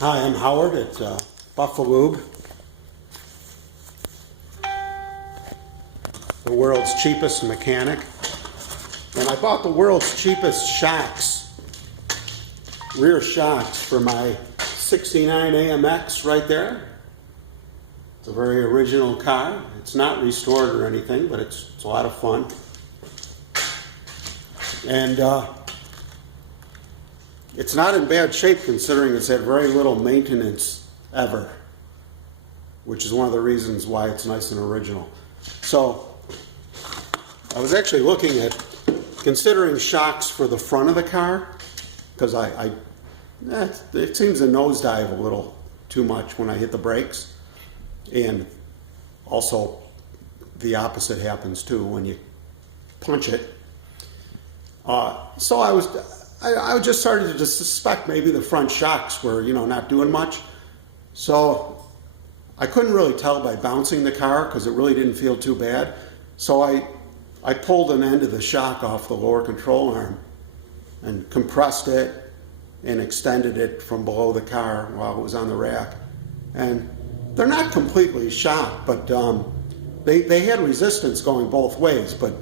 Hi, I'm Howard at Buffalo, the world's cheapest mechanic. And I bought the world's cheapest shocks, rear shocks for my 69 AMX right there. It's a very original car. It's not restored or anything, but it's a lot of fun. And it's not in bad shape considering it's had very little maintenance ever, which is one of the reasons why it's nice and original. So I was actually looking at considering shocks for the front of the car, because it seems to nosedive a little too much when I hit the brakes, and also the opposite happens too when you punch it. So I just started to suspect maybe the front shocks were, not doing much. So I couldn't really tell by bouncing the car because it really didn't feel too bad. So I pulled an end of the shock off the lower control arm and compressed it and extended it from below the car while it was on the rack. And they're not completely shot, but they had resistance going both ways, but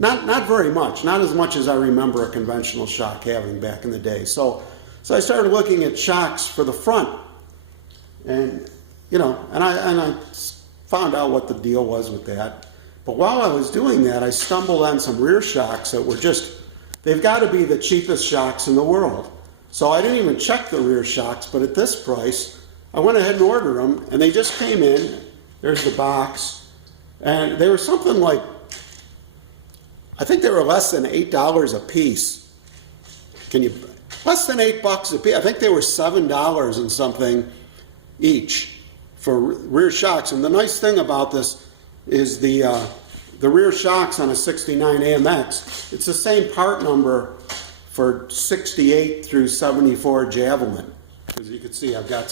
not very much, not as much as I remember a conventional shock having back in the day. So I started looking at shocks for the front, and I found out what the deal was with that. But while I was doing that, I stumbled on some rear shocks that were they've got to be the cheapest shocks in the world. So I didn't even check the rear shocks, but at this price, I went ahead and ordered them, and they just came in. There's the box, and they were something like, I think they were less than $8 a piece. Less than $8 a piece. I think they were $7 and something each for rear shocks. And the nice thing about this is the rear shocks on a 69 AMX, it's the same part number for 68 through 74 Javelin. As you can see, I got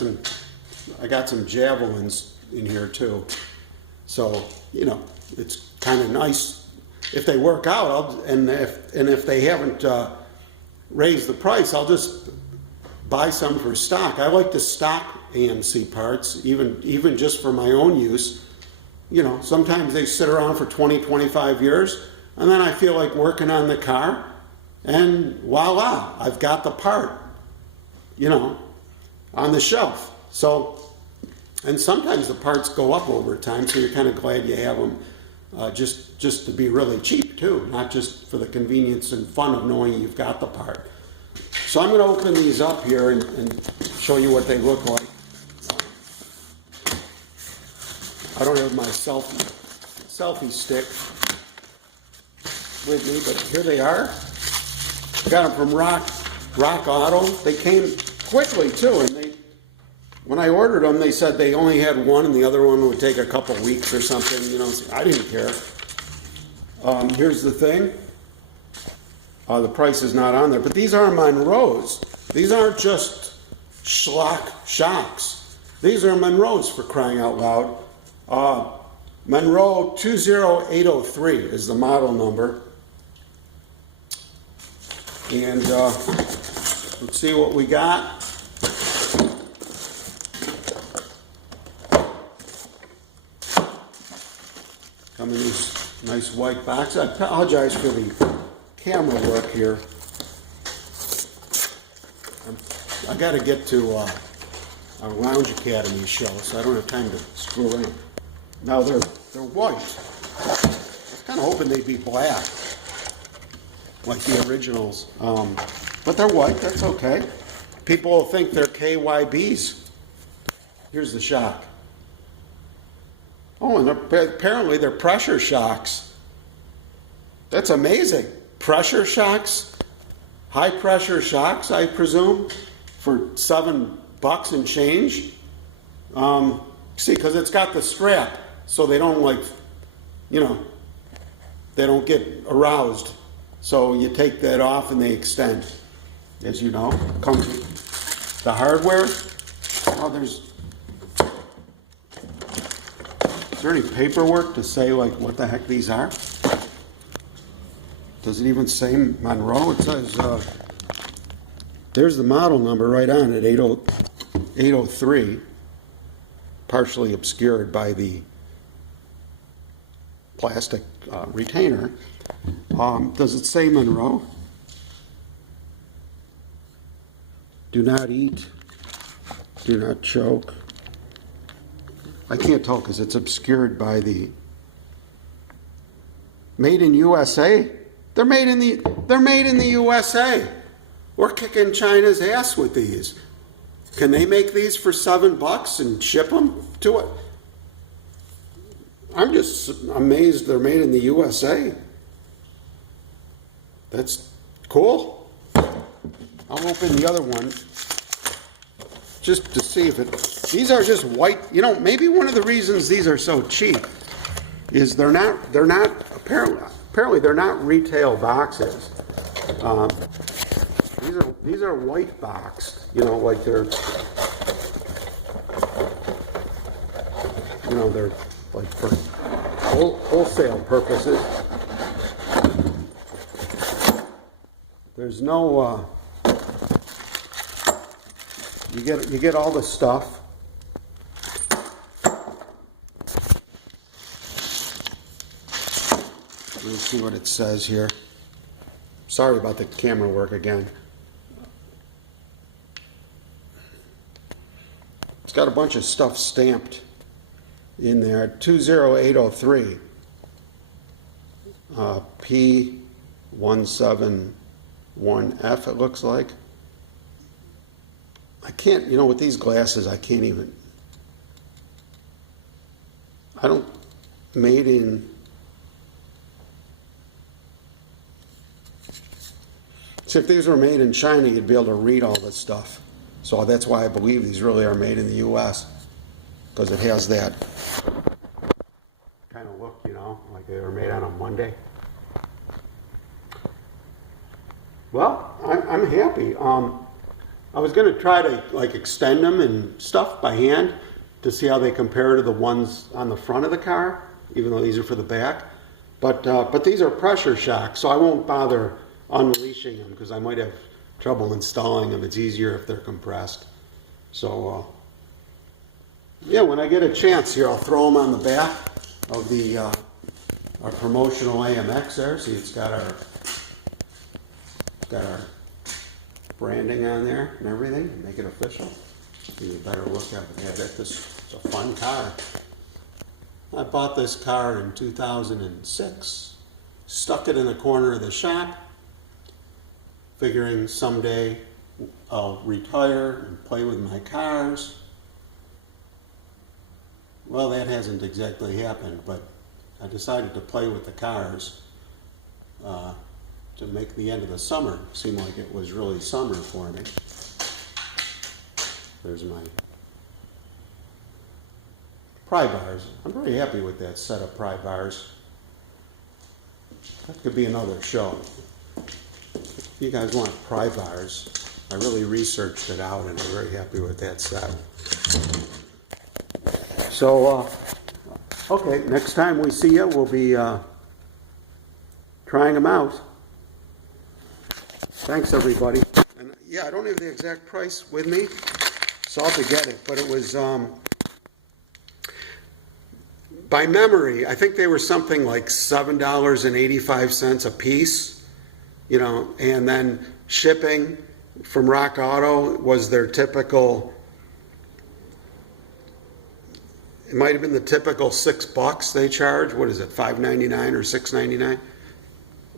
some Javelins in here too. So, it's kind of nice. If they work out, and if they haven't raised the price, I'll just buy some for stock. I like the stock AMC parts, even just for my own use. Sometimes they sit around for 20, 25 years, and then I feel like working on the car, and voila, I've got the part, on the shelf. So, and sometimes the parts go up over time, so you're kind of glad you have them. Just to be really cheap too, not just for the convenience and fun of knowing you've got the part. So I'm going to open these up here and show you what they look like. I don't have my selfie stick with me, but here they are. I got them from Rock Auto. They came quickly too, and when I ordered them, they said they only had one and the other one would take a couple weeks or something. I didn't care. Here's the thing. The price is not on there, but these are Monroes. These aren't just schlock shocks. These are Monroes, for crying out loud. Monroe 20803 is the model number. And let's see what we got. Come in this nice white box. I apologize for the camera work here. I got to get to our Lounge Academy show, so I don't have time to screw around. Now they're white. I was kind of hoping they'd be black, like the originals. But they're white. That's okay. People will think they're KYBs. Here's the shock. Oh, and apparently they're pressure shocks. That's amazing. Pressure shocks, high pressure shocks, I presume, for $7 and change. See, because it's got the strap, so they don't they don't get aroused. So you take that off and they extend. As you know, comes with the hardware. Oh, is there any paperwork to say what the heck these are? Does it even say Monroe? It says There's the model number right on it, 803, partially obscured by the plastic retainer. Does it say Monroe? Do not eat, do not choke. I can't tell because it's obscured by the Made in USA. They're made in the USA. We're kicking China's ass with these. Can they make these for $7 and ship them to it? I'm just amazed they're made in the USA. That's cool. I'll open the other one just to see if it. These are just white. You know, maybe one of the reasons these are so cheap is they're not apparently they're not retail boxes. These are white boxed. You know, like they're like for wholesale purposes. There's no you get all the stuff. Let's see what it says here. Sorry about the camera work again. It's got a bunch of stuff stamped in there. 20803 P171F it looks like. I can't, you know, with these glasses I can't even, I don't, made in, see, if these were made in China you'd be able to read all this stuff. So that's why I believe these really are made in the US, because it has that kind of look, you know, like they were made on a Monday. Well, I'm happy. I was going to try to like extend them and stuff by hand to see how they compare to the ones on the front of the car, even though these are for the back. But these are pressure shocks, so I won't bother unleashing them because I might have trouble installing them. It's easier if they're compressed. So yeah, when I get a chance here, I'll throw them on the back of the our promotional AMX there. See, it's got our branding on there and everything, make it official. Give you a better look at it. It's a fun car. I bought this car in 2006, stuck it in the corner of the shop, figuring someday I'll retire and play with my cars. Well, that hasn't exactly happened, but I decided to play with the cars to make the end of the summer seem like it was really summer for me. There's my pry bars. I'm very happy with that set of pry bars. That could be another show. If you guys want pry bars, I really researched it out and I'm very happy with that set. So, okay, next time we see you, we'll be trying them out. Thanks, everybody. And yeah, I don't have the exact price with me, so I'll have to get it. But it was, by memory, I think they were something like $7.85 a piece, you know, and then shipping from Rock Auto was their typical, it might have been the typical $6 they charge. What is it, $5.99 or $6.99?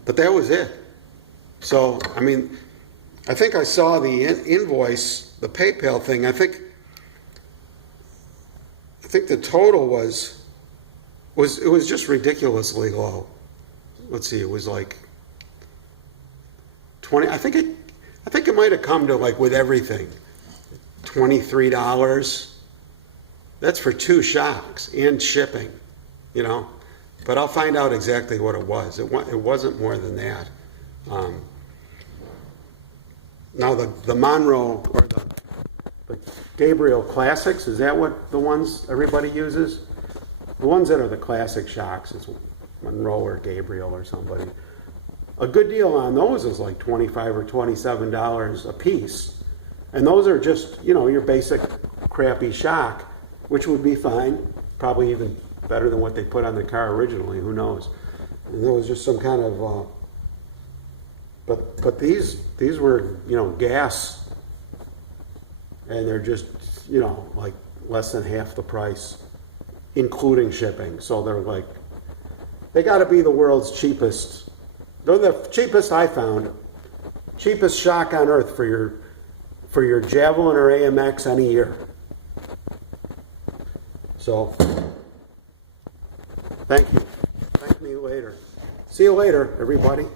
But that was it. So, I mean, I think I saw the invoice, the PayPal thing. I think the total was just ridiculously low. Let's see, it was like 20. I think it might have come to, like, with everything, $23. That's for 2 shocks and shipping, you know. But I'll find out exactly what it was. It wasn't more than that. Now the Monroe or the Gabriel Classics, is that what the ones everybody uses? The ones that are the classic shocks is Monroe or Gabriel or somebody. a good deal on those is like $25 or $27 a piece. And those are just, you know, your basic crappy shock, which would be fine. Probably even better than what they put on the car originally, who knows. And there was just some kind of, but these were, you know, gas, and they're just, you know, like less than half the price, including shipping. So they're like, they got to be the world's cheapest. They're the cheapest I found. Cheapest shock on earth for your Javelin or AMX any year. So, thank you. Thank me later. See you later, everybody.